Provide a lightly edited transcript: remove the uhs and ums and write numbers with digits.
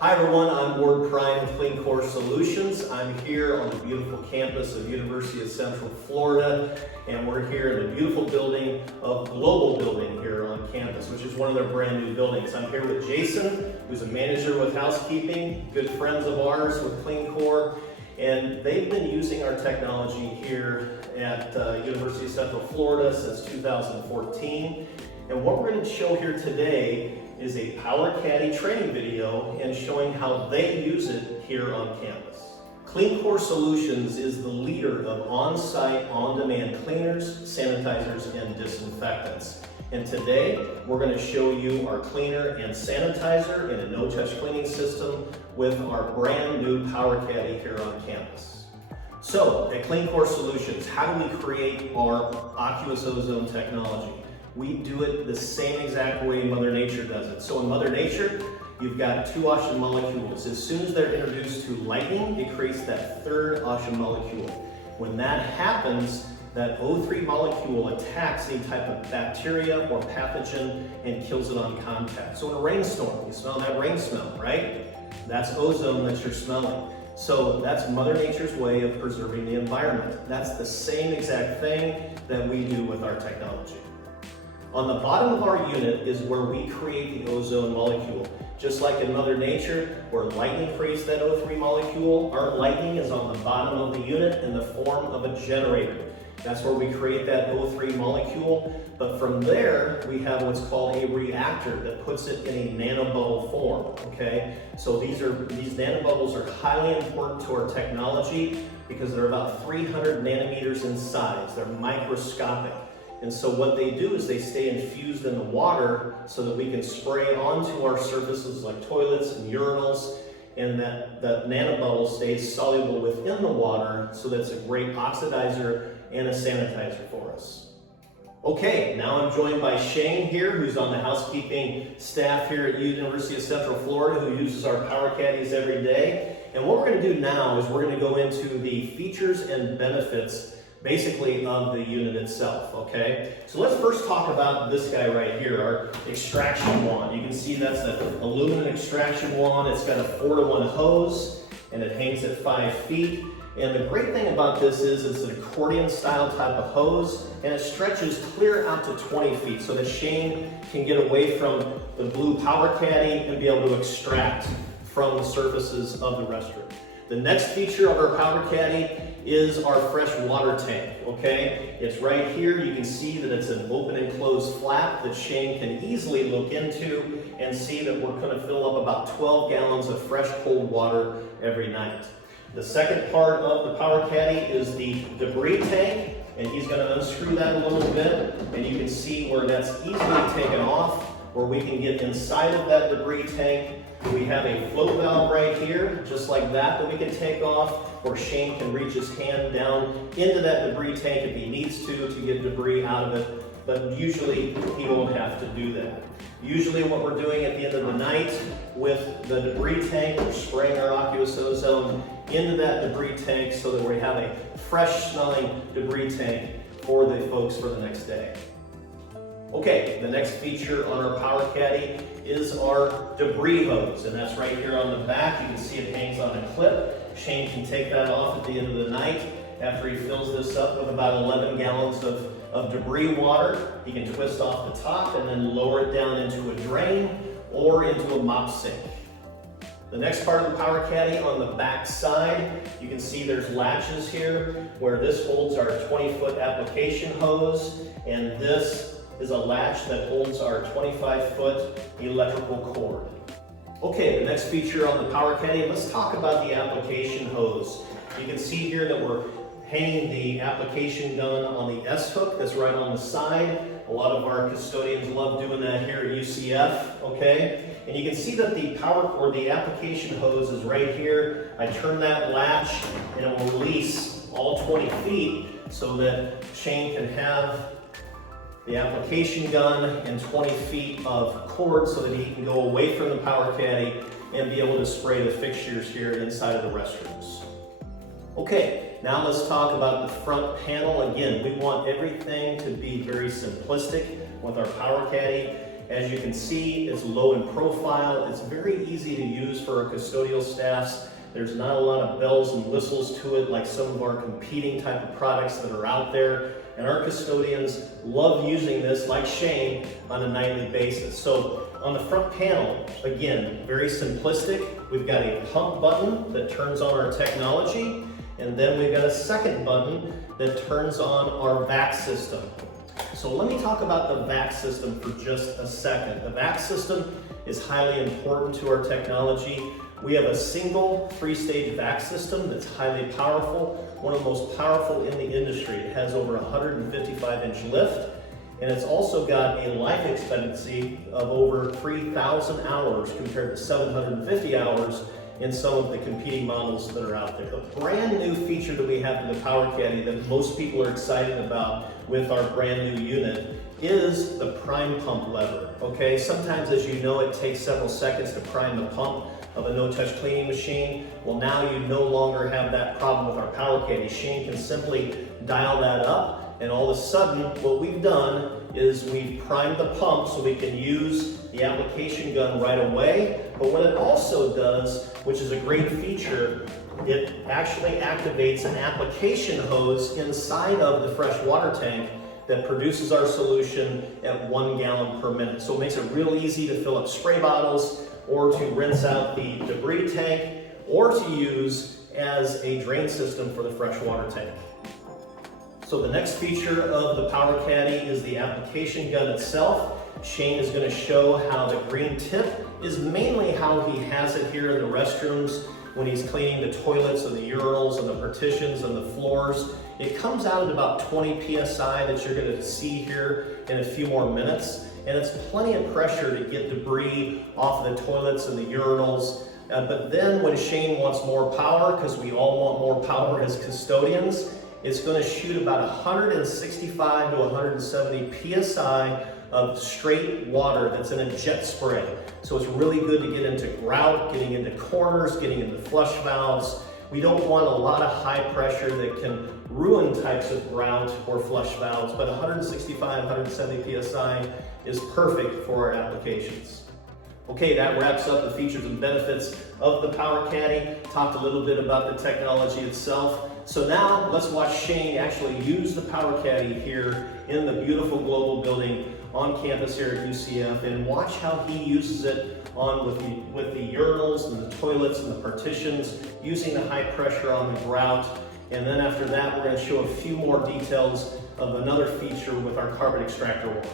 Hi everyone, I'm Ward Prime with CleanCore Solutions. I'm here on the beautiful campus of University of Central Florida, and we're here in the beautiful building of Global Building here on campus, which is one of their brand new buildings. I'm here with Jason, who's a manager with housekeeping, good friends of ours with CleanCore, and they've been using our technology here at University of Central Florida since 2014. And what we're going to show here today is a PowerCaddy training video and showing how they use it here on campus. CleanCore Solutions is the leader of on-site, on-demand cleaners, sanitizers, and disinfectants. And today, we're going to show you our cleaner and sanitizer in a no-touch cleaning system with our brand new PowerCaddy here on campus. So, at CleanCore Solutions, how do we create our aqueous ozone technology? We do it the same exact way Mother Nature does it. So in Mother Nature, you've got two oxygen molecules. As soon as they're introduced to lightning, it creates that third oxygen molecule. When that happens, that O3 molecule attacks any type of bacteria or pathogen and kills it on contact. So in a rainstorm, you smell that rain smell, right? That's ozone that you're smelling. So that's Mother Nature's way of preserving the environment. That's the same exact thing that we do with our technology. On the bottom of our unit is where we create the ozone molecule. Just like in Mother Nature, where lightning creates that O3 molecule, our lightning is on the bottom of the unit in the form of a generator. That's where we create that O3 molecule. But from there, we have what's called a reactor that puts it in a nanobubble form, okay? So these nanobubbles are highly important to our technology because they're about 300 nanometers in size. They're microscopic. And so what they do is they stay infused in the water so that we can spray onto our surfaces like toilets and urinals, and that nanobubble stays soluble within the water, so that's a great oxidizer and a sanitizer for us. Okay, now I'm joined by Shane here, who's on the housekeeping staff here at University of Central Florida, who uses our PowerCaddies every day. And what we're going to do now is we're going to go into the features and benefits basically of the unit itself, okay? So let's first talk about this guy right here, our extraction wand. You can see that's an aluminum extraction wand. It's got a 4-to-1 hose, and it hangs at 5 feet. And the great thing about this is it's an accordion style type of hose, and it stretches clear out to 20 feet so that Shane can get away from the blue PowerCaddy and be able to extract from the surfaces of the restroom. The next feature of our PowerCaddy is our fresh water tank, okay? It's right here. You can see that it's an open and closed flap that Shane can easily look into and see that we're going to fill up about 12 gallons of fresh cold water every night. The second part of the PowerCaddy is the debris tank, and he's going to unscrew that a little bit, and you can see where that's easily taken off, where we can get inside of that debris tank. We have a float valve right here, just like that we can take off, where Shane can reach his hand down into that debris tank if he needs to get debris out of it, but usually he won't have to do that. Usually what we're doing at the end of the night with the debris tank, we're spraying our aqueous ozone into that debris tank so that we have a fresh smelling debris tank for the folks for the next day. Okay, the next feature on our PowerCaddy is our debris hose, and that's right here on the back. You can see it hangs on a clip. Shane can take that off at the end of the night after he fills this up with about 11 gallons of debris water. He can twist off the top and then lower it down into a drain or into a mop sink. The next part of the PowerCaddy, on the back side, you can see there's latches here where this holds our 20-foot application hose, and this is a latch that holds our 25-foot electrical cord. Okay, the next feature on the PowerCaddy, let's talk about the application hose. You can see here that we're hanging the application gun on the S-hook that's right on the side. A lot of our custodians love doing that here at UCF, okay? And you can see that the application hose is right here. I turn that latch and it will release all 20 feet so that Shane can have the application gun and 20 feet of cord so that he can go away from the PowerCaddy and be able to spray the fixtures here inside of the restrooms. Okay, now let's talk about the front panel. Again, we want everything to be very simplistic with our PowerCaddy. As you can see, it's low in profile. It's very easy to use for our custodial staffs. There's not a lot of bells and whistles to it like some of our competing type of products that are out there. And our custodians love using this, like Shane, on a nightly basis. So on the front panel, again, very simplistic. We've got a pump button that turns on our technology, and then we've got a second button that turns on our vac system. So let me talk about the vac system for just a second. The vac system is highly important to our technology. We have a single 3-stage vac system that's highly powerful, one of the most powerful in the industry. It has over 155-inch lift, and it's also got a life expectancy of over 3,000 hours compared to 750 hours in some of the competing models that are out there. The brand new feature that we have in the PowerCaddy that most people are excited about with our brand new unit is the prime pump lever. Okay, sometimes, as you know, it takes several seconds to prime the pump of a no-touch cleaning machine. Well, now you no longer have that problem with our PowerCaddy. Shane can simply dial that up, and all of a sudden what we've done is we've primed the pump so we can use the application gun right away. But what it also does, which is a great feature, it actually activates an application hose inside of the fresh water tank that produces our solution at 1 gallon per minute. So it makes it real easy to fill up spray bottles, or to rinse out the debris tank, or to use as a drain system for the freshwater tank. So the next feature of the PowerCaddy is the application gun itself. Shane is going to show how the green tip is mainly how he has it here in the restrooms when he's cleaning the toilets and the urinals and the partitions and the floors. It comes out at about 20 psi that you're going to see here in a few more minutes. And it's plenty of pressure to get debris off the toilets and the urinals. But then when Shane wants more power, because we all want more power as custodians, it's going to shoot about 165 to 170 psi of straight water that's in a jet spray. So it's really good to get into grout, getting into corners, getting into flush valves. We don't want a lot of high pressure that can ruin types of grout or flush valves, but 165, 170 psi is perfect for our applications. Okay, that wraps up the features and benefits of the PowerCaddy. Talked a little bit about the technology itself. So now let's watch Shane actually use the PowerCaddy here in the beautiful global building on campus here at UCF, and watch how he uses it on with the urinals and the toilets and the partitions, using the high pressure on the grout. And then after that, we're going to show a few more details of another feature with our carbon extractor wand.